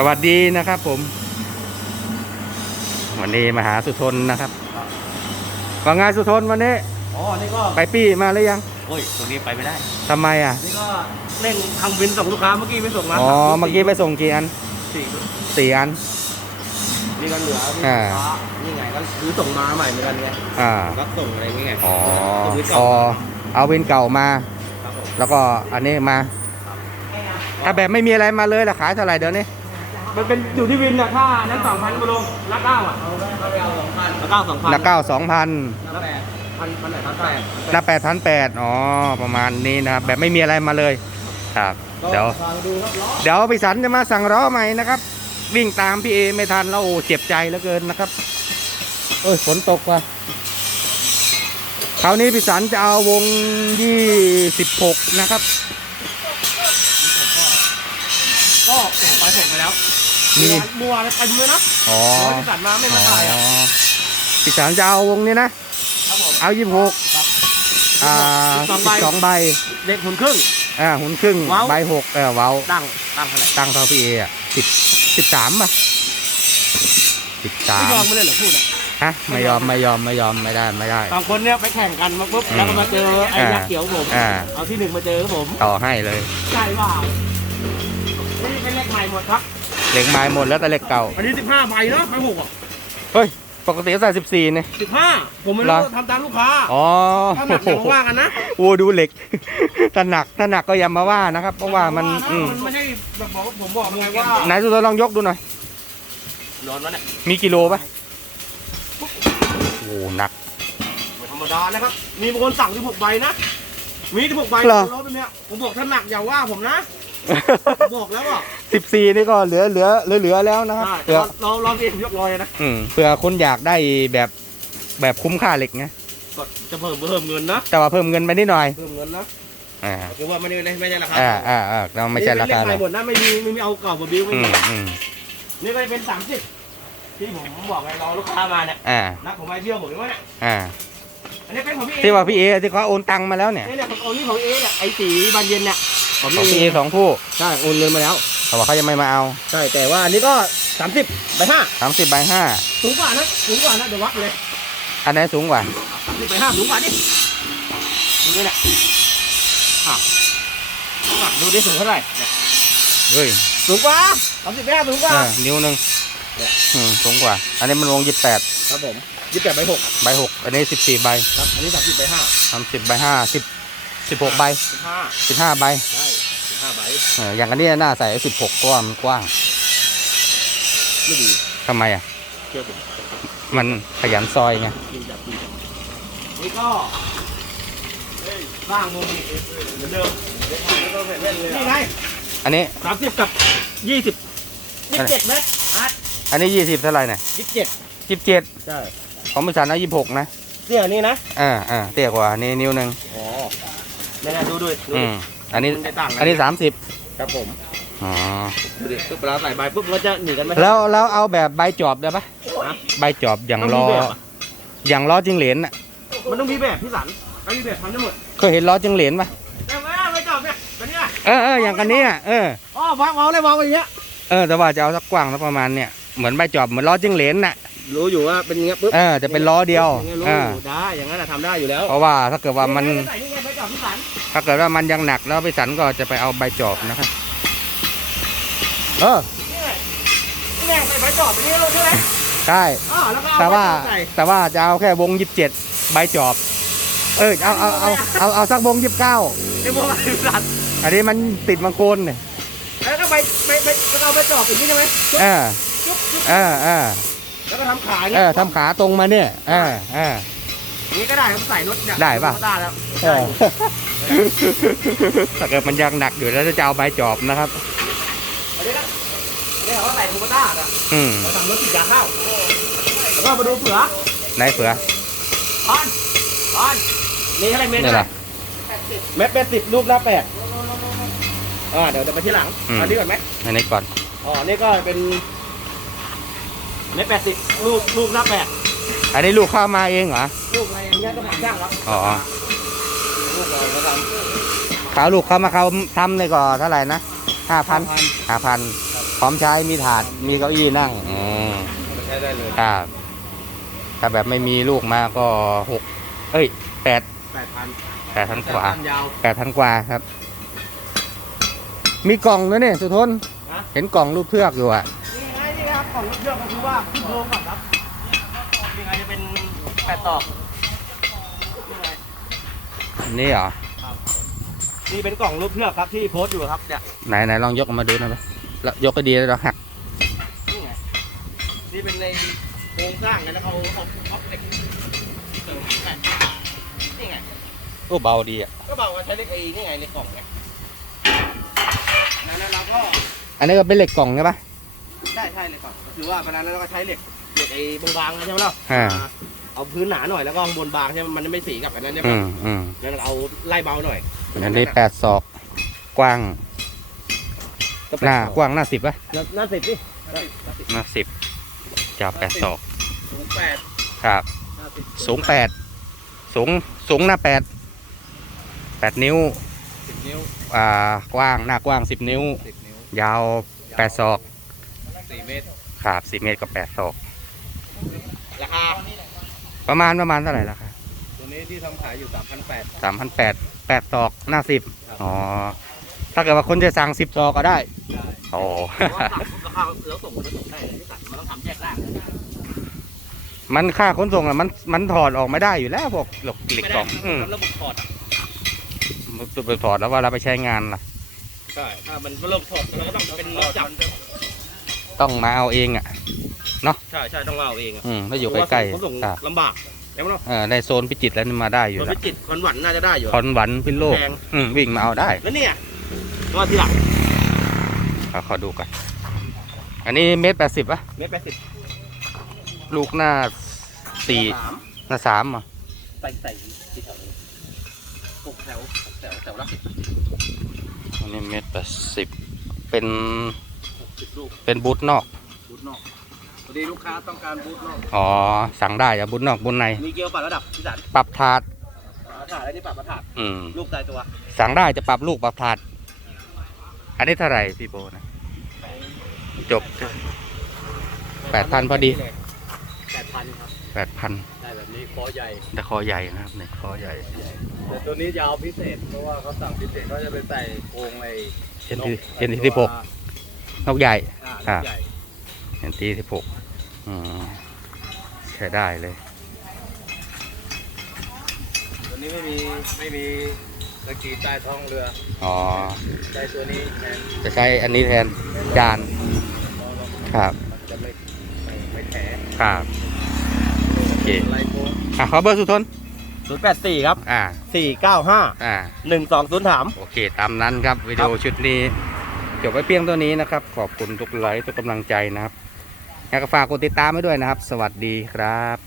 สวัสดีนะครับผม วันนี้มาหาสุทนนะครับว่าไงสุทนวันนี้ อ๋อ นี่ก็ไปปี้มาหรือยัง โอ้ย ตรงนี้ไปไม่ได้ ทำไมอะ นี่ก็เร่งทำวินส่งลูกค้าเมื่อกี้ไม่ส่งมาอ๋อ เมื่อกี้ไปส่งกี่อันสี่สี่อัน นี่ก็เหลือมีอ่าลูกค้านี่ไงก็คือส่งมาใหม่เหมือนกันไงอ่า ก็ส่งอะไรอย่างเงี้ยอ๋อส่งวินพเก่าอเอาวินเก่ามา ครับผมแล้วก็อันนี้มา ถ้าแบบไม่มีอะไรมาเลยล่ะขายเท่าไหร่เดี๋ยวนี้ มันเป็นอยู่ที่วินอะถ้านั้นสองพันมาลงละเก้าอะละเก้าสองพันละเก้าสองพันละเก้าสองพันละแปดพันพันไหนพันแปดละแปดพันแปดอ๋อประมาณนี้นะครับแบบไม่มีอะไรมาเลยครับ เดี๋ยวฟังดูรอบล้อเดี๋ยวพี่สันจะมาสั่งล้อใหม่นะครับ วิ่งตามพี่เอไม่ทันแล้วโอ้เจ็บใจเหลือเกินนะครับเอ้ยฝนตกว่ะคราวนี้พี่สันจะเอาวงยี่สิบหกนะครับก็ส่งไปส่งไปแล้ว มีเมื่อวานเต็มเลยนะอ๋อร้อยที่ตัดมาไม่มาถ่ายอะอ๋อพี่สันจะเอาวงนี้นะครับผมเอายี่สิบหกครับอ่าสิสิบบสสอองงใบใบ เด็กหุ่นครึ่ง อ่าหุ่นครึ่งเว้าใบหกเออเว้า ตั้ง ตั้งเท่าไหร่ตั้งเท่าพี่เออะสิบสิบสามป่ะสิบสาไม่มยอมไม่เลยเหรอพูดอะฮะไม่ยอมไม่ยอมไม่ยอมไม่ได้ไม่ได้สองคนเนี้ยไปแข่งกันมาปุ๊บอืมแล้วก็มาเจอไอ้อ่ายักษ์เขียวผมอ่าเอาที่หนึ่งมาเจอผม ต่อให้เลย ใช่เปล่านี่เป็นเลขใหม่หมดครับ เหล็กไม้หมดแล้วแต่เหล็กเก่า อันนี้สิบห้าใบเนาะใบหกอะเฮ้ย ปกติก็ใส่สิบสี่เนี่ย สิบห้าผมไม่เหรรู้อทำตามลูกค้าอ๋อถ้าหนักอย่ามาว่ากันนะโอ้ดูเหล็ก ถ้าหนักถ้าหนักก็อย่ามาว่านะครับ เพราะว่ามันอย่อืมามว่านะมันไม่ใช่แบบบอกว่าผมบอกไงว่าไหนสุดลองยกดูหน่อยร้อนแล้วเนี่ยมีกิโลปะโอ้หนักไม่ธรรมดานะครับ มีบางคนสั่งที่หกใบนะ มีที่หกใบเหรอรถเป็นเนี้ยผมบอกถ้าหนักอย่าว่าผมนะผมบอกแล้วอะ สิบสี่นี่ก็เหลือเหลือเหลือเหลือแล้วนะครับใช่เผื่อเราเราเองยกลอยนะอืมเผื่อคนอยากได้แบบแบบคุ้มค่าเหล็กไงก็จะเพิ่มเพิ่มเงินนะแต่ว่าเพิ่มเงินไปนิดหน่อยเพิ่มเงินนะอ่าคือว่าไม่ได้ไม่ใช่ราคาอ่าอ่าอ่าเราไม่ใช่ราคาเลเลขยหมดนะไม่มีไม่มีเอาเก่ามาบิ้วไม่อืมีมอืมนี่ก็จะเป็นสามสิบที่ผมบอกไงรอลูกค้ามาเนี่ยอ่านักผมไปเบี้ยวผมว่าเนี่ยอ่า อันนี้เป็นของพี่เอที่ว่าพี่เอที่เขาโอนตังค์มาแล้วเนี่ยนี่เนี่ยของโอนนี่ของเอเนี่ยไอ้สีบานเย็นเนี่ยของของพี่พี่เอเอสองคู่ใช่โอนเงินมาแล้ว เขาบอกเขายังไม่มาเอาใช่แต่ว่าอันนี้ก็สามสิบไปห้าสามสิบใบห้าสูงกว่านะสูงกว่านะเดี๋ยววัดเลยอันไหนสูงกว่าสามสิบไปห้าสูงกว่าดิดูดิเนี่ยอะอะดูดิสูงเท่าไหร่เนี่ยเฮ้ยสูงกว่าสามสิบไปห้าสูงกว่า เออนิ้วหนึ่งเนี่ย อืมสูงกว่า อันนี้มันวงยี่สิบแปดครับผมยี่สิบแปดใบหกใบหกอันนี้สิบสี่ใบครับอันนี้สามสิบใบห้าสามสิบใบห้าสิบสิบหกใบสิบห้าสิบห้าใบ ใช่สิบ ห้าใบเอออย่างอันนี้น่าใส่สิบหกกว้างกว้างไม่ดีทำไมอะ เชื่อผมมันขยันซอยไงกินจับกินนี่ก็สร้างมุมอีกเหมือนเดิมนี่ไงอันนี้สามสิบกับยี่สิบยี่สิบเจ็ดเมตรอะอันนี้ยี่สิบเท่าไหร่เนี่ยยี่สิบเจ็ดยี่สิบเจ็ดใช่ของบริษัทนะยี่สิบหกนะเนี่ยนี่นะอ่าอ่าเตี้ยกว่านี่นิ้วหนึ่งอ๋อนี่นะดูด้วยดูอืดิม อันนี้ มันจะต่างกัอันนี้สามสิบครับผมอ๋อ ดูดิปุ๊บเราใส่ใบปุ๊บเราจะหนีกันไหม แล้วแล้วเอาแบบใบจอบได้ปะฮะใบจอบอย่างต้องล้มีอแบบอะ อย่างล้อจิงเหลนอะมันต้องมีแบบพี่สันต้องมีแบบทำได้หมดเคยเห็นล้อจิงเหลนปะแต่ว่าไม่จบเนี่ยแบบเนี้ยเออเอออย่างกันนี้อะเอออ๋อวางวางเลยวางไว้อย่างเงี้ยเออแต่ว่าจะเอาสักกว้างสักประมาณเนี่ยเหมือนใบจอบเหมือนล้อจิงเหลนน่ะรู้อยู่ว่าเป็นอย่างเงี้ยปุ๊บเออจะเป็นล้อเดียวอย่างเงี้ยรู้อ่าอยู่ได้อย่างนั้นอะทำได้อยู่แล้วเพราะว่าถ้าเกิดว่ามัน ใส่นี่ไงไป จอบพี่สันถ้าเกิดว่ามันยังหนักแล้วพี่สันก็จะไปเอาใบจอบนะครับ เออนี่ไงนี่ไงใส่ใบจอบไปนี่ลงใช่ไหมใช่อ๋อแล้วก็เอแต่ว่าใบจอบใส่แต่ว่าจะเอาแค่วงยีิบเจ็ดใบจอบ เออเอาเอาเอาเอาเอาสักวงยีิบเก้าไอ้พวกอะไรพี่สันอันนี้มันติดมังโกนเนี่ยแล้วก็ใบใบใบแล้วก็เอาใบจอบอย่างนี้ใช่ไหมจุ๊บเออจุ๊บจุ๊บเออเออแล้วก็ทำขาเออทำขาตรงมาเนี่ยเออเอออย่าง นี้ก็ได้ครับใส่รถเนี่ยได้ปะ ได้แล้วเออถ้าเกิดมันยังหนักอยู่แล้วจะเอาใบจอบนะครับ อันนี้นะเนี่ยเขาใส่คูปต้าอะอืมเราทำรถติดยาเข้าแล้วก็มาดูเผือไหนเผือออนออนนี่เท่าไหรเมตรนี่แหละเมตรแปดสิบลูกละแปดอ่าเดี๋ยวเดี๋ยวไปที่หลังอืมอันนี้ก่อนไหมอันนี้ก่อนอ๋อนี่ก็เป็นเมตรแปดสิบลูกลูกละแปด อันนี้ลูกเข้ามาเองเหรอ ลูกอะไรอย่างเงี้ยต้องหาจ้างครับอ๋อ ลูกอะไรก็ทเขาลูกเข้ามาเขาทำเลยก่อนเท่าไหร่นะำห้าพัน5,000ห้าพันพร้อมใช้มีถาดมีเก้าอี้นั่งอืมใช้ได้เลยครับถ้าแบบไม่มีลูกมาก็หกเอ้ยแปด8,000แปดพันกว่า ยาว แปดพันกว่าครับ มีกล่องด้วยเนี่ยสุทน ฮะ เห็นกล่องรูปเทือกอยู่อะ นี่ไงนี่ครับของรถเชือกก็คือว่าโลงก่อนครับ นี่ไงจะเป็นแปดตอกนี่ไงนี่เหรอ นี่เป็นกล่องรูปเชือกครับที่โพสต์อยู่ครับเนี่ยไหนไหนลองยกออกมาดูหน่อยไหมแล้วยกก็ดีแล้วเราหัก นี่ไงนี่เป็นในโครงสร้างกันแล้วเขาเอาเอาเหล็กเสริมไงนี่ไง โอ้เบาดีอะ ก็บอกว่าใช้เหล็กไอ้นี่ไงในกล่องไงนั้นเราก็อันนี้ก็เป็นเหล็กกล่องใช่ปะใช่ใช่เลยก่อนก็คือว่าเวลานั้นเราก็ใช้เหล็ก เหล็กไอ้บางๆใช่ไหมล่ะอ่า เอาพื้นหนาหน่อยแล้วก็ข้างบนบางใช่ไหมมันจะไม่สีกับอันนั้นใช่ไหมอืมอืมงั้นเราเอาไล่เบาหน่อยอันนี้แปดศอกกว้างหน้ากว้างหน้าสิบปะหน้าสิบดิหน้าสิบหน้าสิบจะแปดศอกสูงแปดครับ หน้าสิบสูงแปดสูงสูงหน้าแปดแปดนิ้วสิบนิ้วอ่ากว้างหน้ากว้างสิบนิ้ว สิบนิ้วยาวแปดศอกสี่เมตรครับสี่เมตรกับแปดศอก ราคาประมาณประมาณเท่าไหร่ล่ะครับตัวนี้ที่ทำขายอยู่สามพันแปดสามพันแปดแปดศอกหน้าสิบครับอ๋อ ถ้าเกิดว่าคนจะสั่งสิบศอกก็ได้ได้โอ้เพราะว่าสั่งปุ๊บราคาเราส่งมันส่งได้เลยที่สั่งมันต้องทำแยกร่างมันค่าขนส่งอะมันมันถอดออกไม่ได้อยู่แล้วพวกเหล็กเหล็กกล่องอืมระบบถอดอะมันไปถอดแล้วเว่าเราไปใช้งานล่ะใช่ถ้ามันระบบถอดเราก็ต้องเป็นรถจับต้องมาเอาเองอะ ใช่ใช่ต้องเอาเองอะอืมถ้าอยู่ใกล้ขนส่งๆอะลำบากใช่ไหมเนาะเออในโซนพิจิตรแล้วนี่มาได้อยู่รถแล้พิวจิตรคอนหวันน่าจะได้อยู่คอนหวันพิษโลกแพง อืมวิ่งมาเอาได้แล้วเนี่ยตัวที่หลังเอาขอดูก่อนอันนี้เมตรแปดสิบป่ะเมตรแปดสิบลูกหน้าสี่สามหน้าสามอะใส่ใส่ที่แถวนี้หกแถวหกแถวแถวละสิบอันนี้เมตรแปดสิบเป็นหกสิบลูกเป็นบูทนอกบูทนอก พอดีลูกค้าต้องการบูทนอกอ๋อ สั่งได้อะบูทนอกบูทใน มีเกลียวปรับระดับที่สันปรับถาดมาถ่ายแล้วนี่ปรับมาถ่ายอืม ลูกตายตัวสั่งได้จะปรับลูกปรับถาด อันนี้เท่าไหร่พี่โบนะ จบแปดพันพอดีแปดพันครับแปดพันได้แบบนี้คอใหญ่แต่คอใหญ่นะครับเนี่ยคอใหญ่ แต่ตัวนี้ยาวพิเศษเพราะว่าเขาสั่งพิเศษเขาจะไปใส่โครงไอ้เอ็นทีเอ็นทีสิบหกนกใหญ่ อ่าอ่าลูกใหญ่ เอ็นทีสิบหกอืมใช้ได้เลยตัวนี้ไม่มีไม่มีตะกี้ใต้ท้องเรือ อ๋อใช้ตัวนี้แทนจะใช้อันนี้แทนจานเพราะเราครับมันจะไม่ไม่ไม่แผลครับโอเคไรโค้งอะขอเบอร์สุทนศูนย์แปดสี่ครับอ่าสี่เก้าห้าอ่าหนึ่งสองศูนย์สามโอเค ตามนั้นครับวิดีโอชุดนี้จบไว้เพียงตัวนี้นะครับ ขอบคุณทุกไลค์ทุกกำลังใจนะครับ อยากฝากกดติดตามไว้ด้วยนะครับ สวัสดีครับ